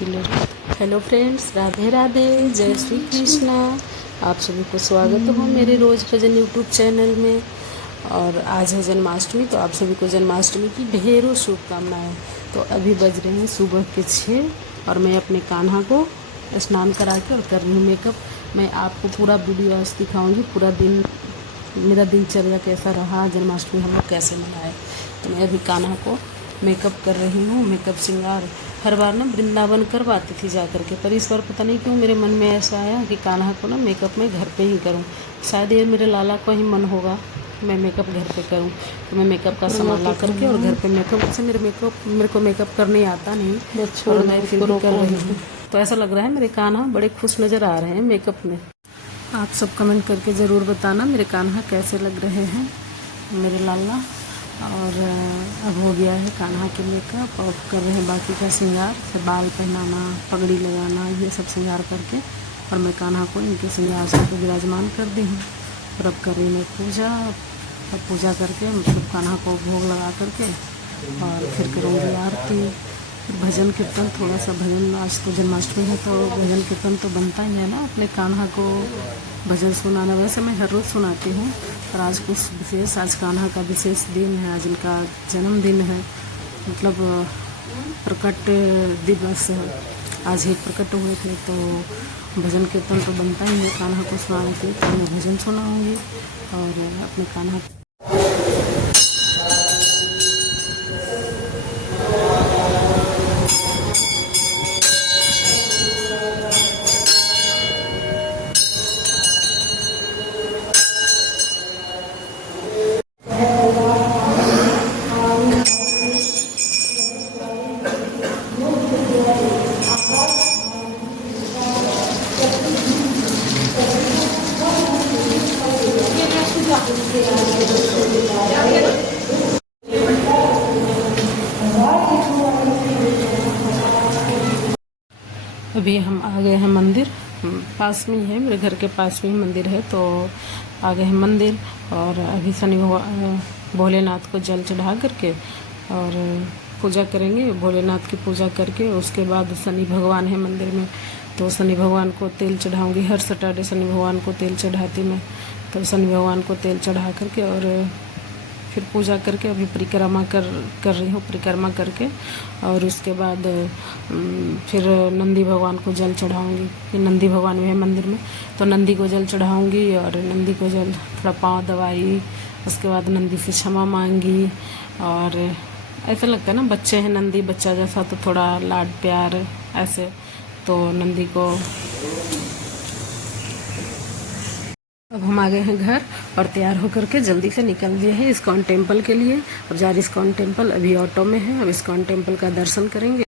Selfie ले रही। Hello friends, Radhe Radhe, जय श्री कृष्णा। आप सभी को स्वागत हो मेरे रोज़ भजन यूट्यूब चैनल में। और आज है जन्माष्टमी, तो आप सभी को जन्माष्टमी की ढेरों शुभकामनाएं। तो अभी बज रहे हैं सुबह के 6 और मैं अपने कान्हा को स्नान करा के और कर रही हूँ मेकअप। मैं आपको पूरा वीडियो आज दिखाऊँगी, पूरा दिन मेरा दिनचर्या कैसा रहा, जन्माष्टमी हम लोग कैसे मनाए। तो मैं अभी कान्हा को मेकअप कर रही हूँ। मेकअप श्रृंगार हर बार ना वृंदावन करवाती थी जा कर के, पर इस बार पता नहीं क्यों मेरे मन में ऐसा आया कि कान्हा को ना मेकअप मैं घर पे ही करूँ। शायद ये मेरे लाला का ही मन होगा कि मैं मेकअप घर पे करूँ। तो मैं मेकअप का सामान ला करके और घर पे मेकअप से मेरे को मेकअप करने आता नहीं, और मैं फिर भी कर रही हूँ। तो ऐसा लग रहा है मेरे कान्हा बड़े खुश नज़र आ रहे हैं मेकअप में। आप सब कमेंट करके ज़रूर बताना मेरे कान्हा कैसे लग रहे हैं मेरे लाला। और अब हो गया है कान्हा के मेकअप और कर रहे हैं बाकी का श्रृंगार, फिर बाल पहनाना, पगड़ी लगाना, ये सब श्रृंगार करके और मैं कान्हा को इनके श्रृंगार से विराजमान कर दी हूँ। और अब कर रही मैं पूजा। अब पूजा करके मतलब कान्हा को भोग लगा करके और फिर करूँगी आरती, भजन कीर्तन। थोड़ा सा भजन, आज तो जन्माष्टमी है तो भजन कीर्तन तो बनता ही है ना, अपने कान्हा को भजन सुनाना। वैसे मैं हर रोज़ सुनाती हूँ, पर आज कुछ विशेष, आज कान्हा का विशेष दिन है, आज इनका जन्मदिन है, मतलब प्रकट दिवस है। आज ही प्रकट हुए थे, तो भजन कीर्तन तो बनता ही है कान्हा को सुनाने के लिए। तो मैं भजन सुनाऊँगी और अपने कान्हा अभी हम आ गए हैं मंदिर, पास में ही है, मेरे घर के पास में ही मंदिर है, तो आ गए हैं मंदिर। और अभी शनि भोलेनाथ को जल चढ़ा करके और पूजा करेंगे। भोलेनाथ की पूजा करके उसके बाद शनि भगवान है मंदिर में, तो शनि भगवान को तेल चढ़ाऊँगी। हर सैटरडे शनि भगवान को तेल चढ़ाती मैं, तो शनि भगवान को तेल चढ़ा करके और फिर पूजा करके अभी परिक्रमा कर रही हूँ। परिक्रमा करके और उसके बाद फिर नंदी भगवान को जल चढ़ाऊँगी, कि नंदी भगवान भी है मंदिर में, तो नंदी को जल चढ़ाऊँगी। और नंदी को जल थोड़ा पाँव दबाई, उसके बाद नंदी से क्षमा मांगी। और ऐसा लगता है ना, बच्चे हैं नंदी बच्चा जैसा, तो थोड़ा लाड प्यार ऐसे, तो नंदी को। अब हम आ गए हैं घर और तैयार होकर के जल्दी से निकल दिए हैं इस्कॉन टेम्पल के लिए। अब जा रही इस्कॉन टेम्पल, अभी ऑटो में है। अब इस्कॉन टेम्पल का दर्शन करेंगे।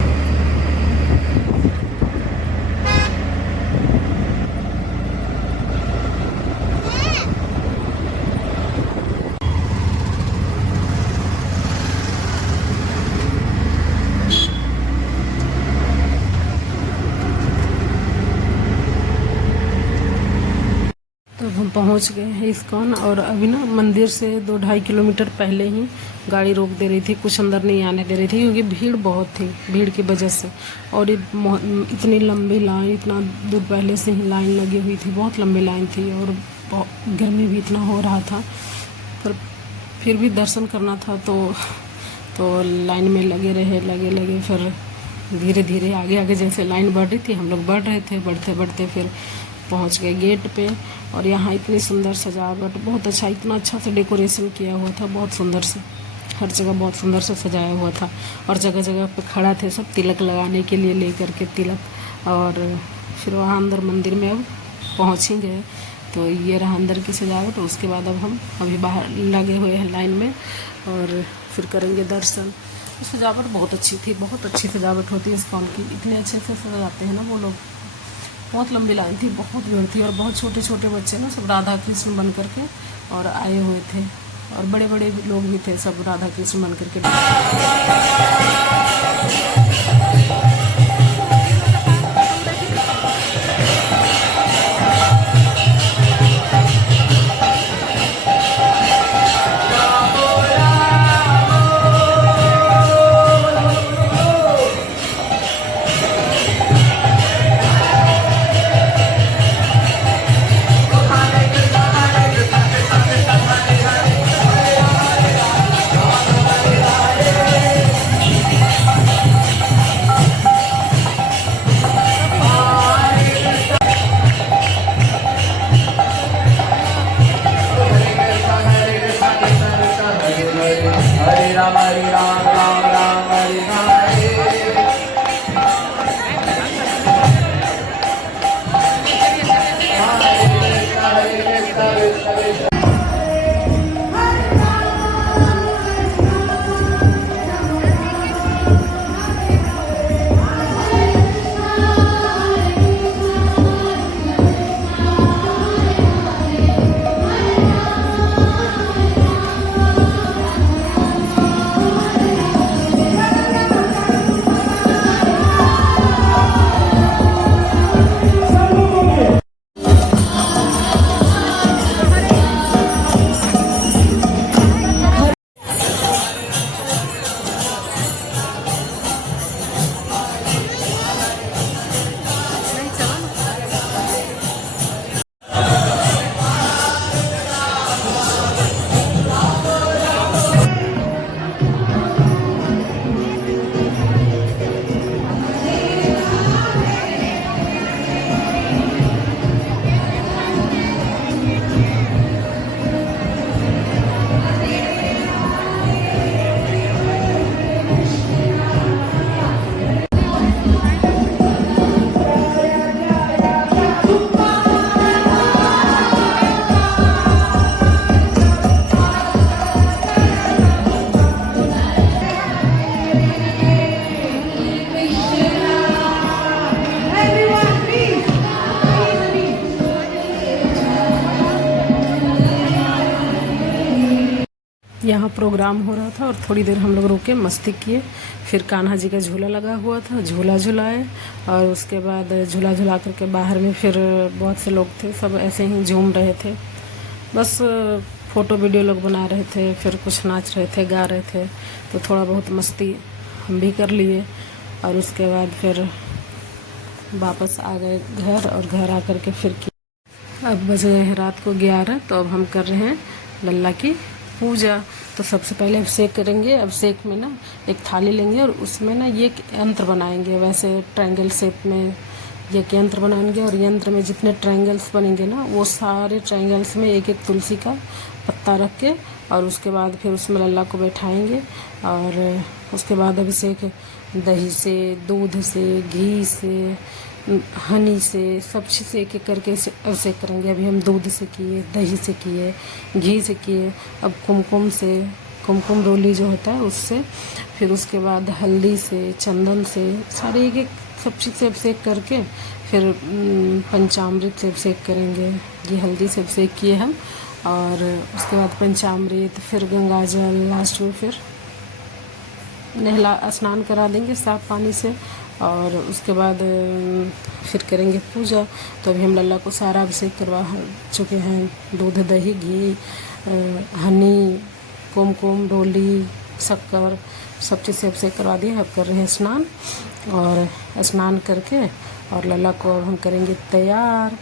तो हम पहुंच गए हैं इस्कॉन। और अभी ना मंदिर से 2-2.5 किलोमीटर पहले ही गाड़ी रोक दे रही थी, कुछ अंदर नहीं आने दे रही थी, क्योंकि भीड़ बहुत थी, भीड़ की वजह से। और इतनी लंबी लाइन, इतना दूर पहले से ही लाइन लगी हुई थी, बहुत लंबी लाइन थी। और गर्मी भी इतना हो रहा था, पर फिर भी दर्शन करना था, तो लाइन में लगे रहे। फिर धीरे धीरे आगे जैसे लाइन बढ़ रही थी, हम लोग बढ़ रहे थे। बढ़ते बढ़ते फिर पहुंच गए गेट पे। और यहाँ इतनी सुंदर सजावट, बहुत अच्छा, इतना अच्छा से डेकोरेशन किया हुआ था, बहुत सुंदर से, हर जगह बहुत सुंदर से सजाया हुआ था। और जगह जगह पे खड़ा थे सब तिलक लगाने के लिए, लेकर के तिलक। और फिर वहाँ अंदर मंदिर में अब पहुँच ही गए। तो ये रहा अंदर की सजावट। उसके बाद अब हम अभी बाहर लगे हुए हैं लाइन में और फिर करेंगे दर्शन। सजावट बहुत अच्छी थी, बहुत अच्छी सजावट होती है इस्कॉन की, इतने अच्छे से सजाते हैं ना वो लोग। बहुत लंबी लाइन थी, बहुत भीड़ थी, और बहुत छोटे छोटे बच्चे ना सब राधा कृष्ण बन करके और आए हुए थे, और बड़े बड़े लोग भी थे, सब राधा कृष्ण बन करके। यहाँ प्रोग्राम हो रहा था और थोड़ी देर हम लोग रुके, मस्ती किए। फिर कान्हा जी का झूला लगा हुआ था, झूला झुलाए और उसके बाद झूला झुला करके बाहर में फिर बहुत से लोग थे, सब ऐसे ही झूम रहे थे। बस फ़ोटो वीडियो लोग बना रहे थे, फिर कुछ नाच रहे थे, गा रहे थे, तो थोड़ा बहुत मस्ती हम भी कर लिए। और उसके बाद फिर वापस आ गए घर, और घर आकर के फिर अब बज गए हैं रात को 11। तो अब हम कर रहे हैं लल्ला की पूजा। तो सबसे पहले अभिषेक करेंगे। अभिषेक में ना एक थाली लेंगे और उसमें ना ये यंत्र बनाएंगे, वैसे ट्रायंगल शेप में ये यंत्र बनाएंगे। और यंत्र में जितने ट्रायंगल्स बनेंगे ना, वो सारे ट्रायंगल्स में एक एक तुलसी का पत्ता रख के, और उसके बाद फिर उसमें लल्ला को बैठाएंगे। और उसके बाद अभिषेक दही से, दूध से, घी से, हनी से, सब चीज़ से एक एक करके अभिषेक करेंगे। अभी हम दूध से किए, दही से किए, घी से किए, अब कुमकुम से, कुमकुम रोली जो होता है उससे, फिर उसके बाद हल्दी से, चंदन से, सारे एक एक सब चीज़ से अभिषेक करके फिर पंचामृत से अभिषेक करेंगे। ये हल्दी से अभिषेक किए हम, और उसके बाद पंचामृत, फिर गंगा जल, लास्ट में फिर नहला स्नान करा देंगे साफ पानी से। और उसके बाद फिर करेंगे पूजा। तो अभी हम लल्ला को सारा अभिषेक करवा चुके हैं, दूध, दही, घी, हनी, कुमकुम, डोली, शक्कर, सब चीज़ से अभिषेक करवा दिए। अब कर रहे हैं स्नान, और स्नान करके और लल्ला को अब हम करेंगे तैयार।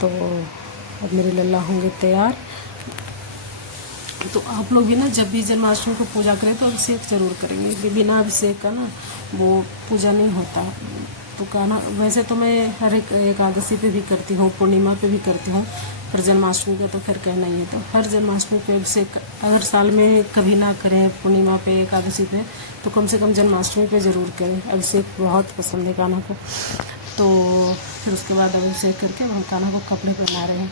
तो अब मेरे लल्ला होंगे तैयार। तो आप लोग भी ना जब भी जन्माष्टमी को पूजा करें तो अभिषेक ज़रूर करेंगे, बिना अभिषेक का ना वो पूजा नहीं होता। तो कान्हा, वैसे तो मैं हर एक एकादशी पे भी करती हूँ, पूर्णिमा पे भी करती हूँ, पर जन्माष्टमी का तो खैर कहना ही है। तो हर जन्माष्टमी पे अभिषेक अगर साल में कभी ना करें, पूर्णिमा पे, एकादशी पे, तो कम से कम जन्माष्टमी पे ज़रूर करें। अभिषेक बहुत पसंद है कान्हा को। तो फिर उसके बाद अभिषेक करके हम कान्हा को कपड़े पहना रहे हैं।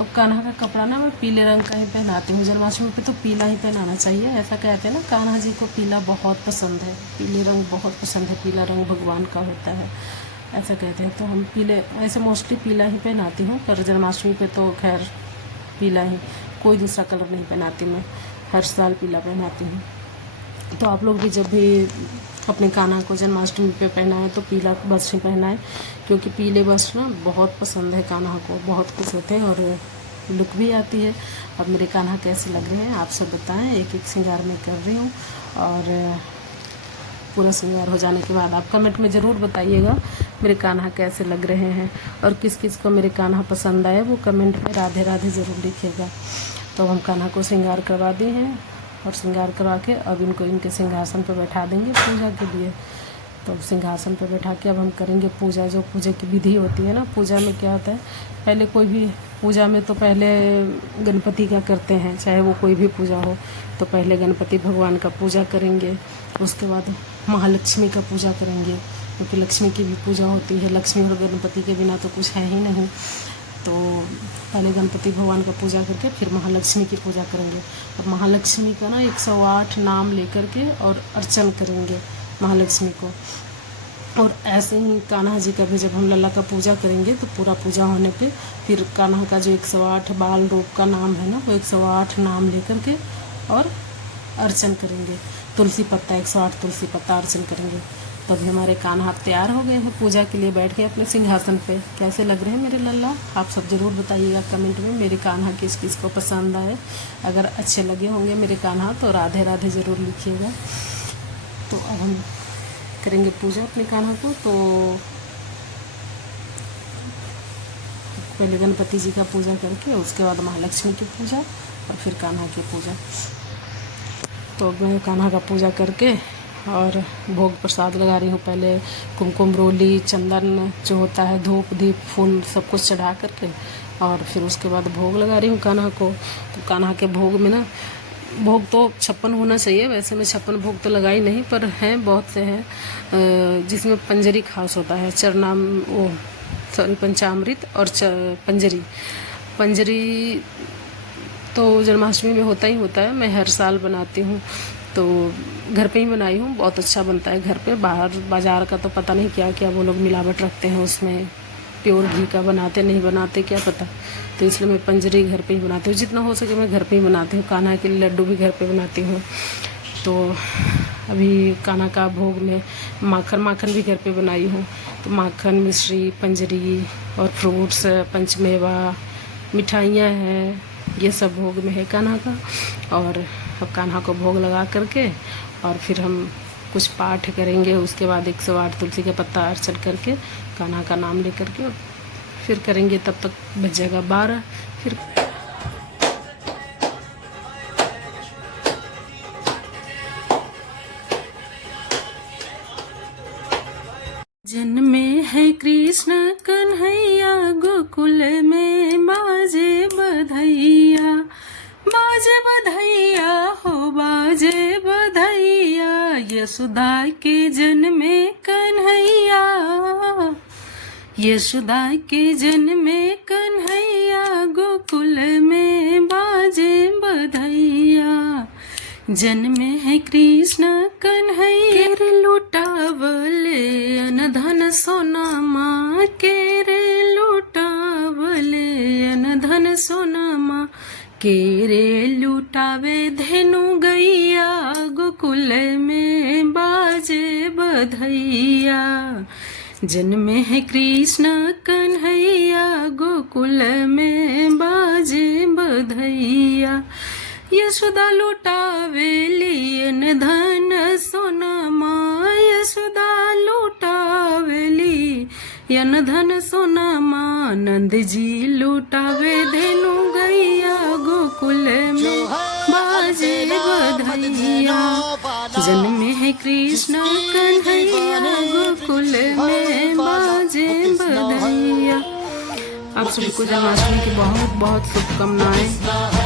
अब कान्हा का कपड़ा ना मैं पीले रंग का ही पहनाती हूँ। जन्माष्टमी पे तो पीला ही पहनाना चाहिए, ऐसा कहते हैं ना। कान्हा जी को पीला बहुत पसंद है, पीले रंग बहुत पसंद है, पीला रंग भगवान का होता है, ऐसा कहते हैं। तो हम पीले, ऐसे मोस्टली पीला ही पहनाती हूँ, पर जन्माष्टमी पे तो खैर पीला ही, कोई दूसरा कलर नहीं पहनाती मैं, हर साल पीला पहनाती हूँ। तो आप लोग भी जब भी अपने कान्हा को जन्माष्टमी पे पहनाएं तो पीला वस्त्र पहनाएं, क्योंकि पीले वस्त्र ना बहुत पसंद है कान्हा को, बहुत खुश होते हैं और लुक भी आती है। अब मेरे कान्हा कैसे लग रहे हैं आप सब बताएं। एक एक श्रृंगार मैं कर रही हूँ, और पूरा श्रृंगार हो जाने के बाद आप कमेंट में ज़रूर बताइएगा मेरे कान्हा कैसे लग रहे हैं, और किस किस को मेरे कान्हा पसंद आए वो कमेंट में राधे राधे ज़रूर लिखिएगा। तो हम कान्हा को श्रृंगार करवा दिए हैं, और श्रृंगार करवा के अब इनको इनके सिंहासन पर बैठा देंगे पूजा के लिए। तो सिंहासन पर बैठा के अब हम करेंगे पूजा। जो पूजा की विधि होती है ना, पूजा में क्या होता है, पहले कोई भी पूजा में तो पहले गणपति का करते हैं, चाहे वो कोई भी पूजा हो, तो पहले गणपति भगवान का पूजा करेंगे। उसके बाद महालक्ष्मी का पूजा करेंगे, क्योंकि लक्ष्मी की भी पूजा होती है, लक्ष्मी और गणपति के बिना तो कुछ है ही नहीं। तो पहले गणपति भगवान का पूजा करके फिर महालक्ष्मी की पूजा करेंगे। और महालक्ष्मी का ना 108 नाम लेकर के और अर्चन करेंगे महालक्ष्मी को। और ऐसे ही कान्हा जी का भी जब हम लल्ला का पूजा करेंगे तो पूरा पूजा होने पे फिर कान्हा का जो 108 बाल रूप का नाम है ना, वो 108 नाम लेकर के और अर्चन करेंगे। तुलसी पत्ता, 108 तुलसी पत्ता अर्चन करेंगे। तो अभी हमारे कान्हा तैयार हो गए हैं पूजा के लिए, बैठ गए अपने सिंहासन पे। कैसे लग रहे हैं मेरे लल्ला आप सब ज़रूर बताइएगा कमेंट में। मेरे कान्हा किस किस को पसंद आए, अगर अच्छे लगे होंगे मेरे कान्हा तो राधे राधे ज़रूर लिखिएगा। तो अब हम करेंगे पूजा अपने कान्हा को। तो पहले गणपति जी का पूजा करके उसके बाद महालक्ष्मी की पूजा और फिर कान्हा की पूजा। तो मैं कान्हा का पूजा करके और भोग प्रसाद लगा रही हूँ। पहले कुमकुम, रोली, चंदन जो होता है, धूप, दीप, फूल सब कुछ चढ़ा करके, और फिर उसके बाद भोग लगा रही हूँ कान्हा को। तो कान्हा के भोग में ना, भोग तो 56 होना चाहिए, वैसे मैं 56 भोग तो लगाई नहीं, पर हैं बहुत से हैं जिसमें पंजरी खास होता है, चरनाम, वो सॉरी पंचामृत और पंजरी तो जन्माष्टमी में होता ही होता है। मैं हर साल बनाती हूँ, तो घर पे ही बनाई हूँ, बहुत अच्छा बनता है घर पे। बाहर बाज़ार का तो पता नहीं क्या क्या वो लोग मिलावट रखते हैं उसमें, प्योर घी का बनाते नहीं बनाते क्या पता, तो इसलिए मैं पंजरी घर पे ही बनाती हूँ। जितना हो सके मैं घर पे ही बनाती हूँ। कान्हा के लड्डू भी घर पे बनाती हूँ। तो अभी कान्हा का भोग में माखन भी घर पे बनाई हूँ। तो माखन, मिश्री, पंजरी और फ्रूट्स, पंचमेवा, मिठाइयाँ हैं, ये सब भोग में है कान्हा का। और अब कान्हा को भोग लगा करके और फिर हम कुछ पाठ करेंगे। उसके बाद 108 तुलसी का पत्ता अर्चन करके कान्हा का नाम लेकर के फिर करेंगे। तब तक बज जाएगा 12। फिर जन्मे है कृष्ण कन्हैया, गोकुल में बाजे बधैया, बाजे बधैया हो बाजे बधैया, यशोदा के जन्मे कन्हैया, यशोदा के जन्मे कन्हैया, गोकुल में बाजे बधैया। जन्मे है कृष्ण कन्हैया, रे लुटावले अनधन सोना माँ के, रे लुटावले अनधन सोना माँ के, रे लुटावे धेनु गैया, गोकुल में बाजे बधैया। जन्मे है कृष्ण कन्हैया, गोकुल में बाजे बधैया। यशोदा लुटावेली अनधन सोना माँ, यशोदा लुटावेली अनधन सोना माँ, नंद जी लुटावे धेनु गैया, गोकुल में बाजे बधैया। जन्मे है कृष्ण कन्हैया, गोकुल में बाजे बधैया। आप सभी को जन्माष्टमी की बहुत बहुत शुभकामनाएं।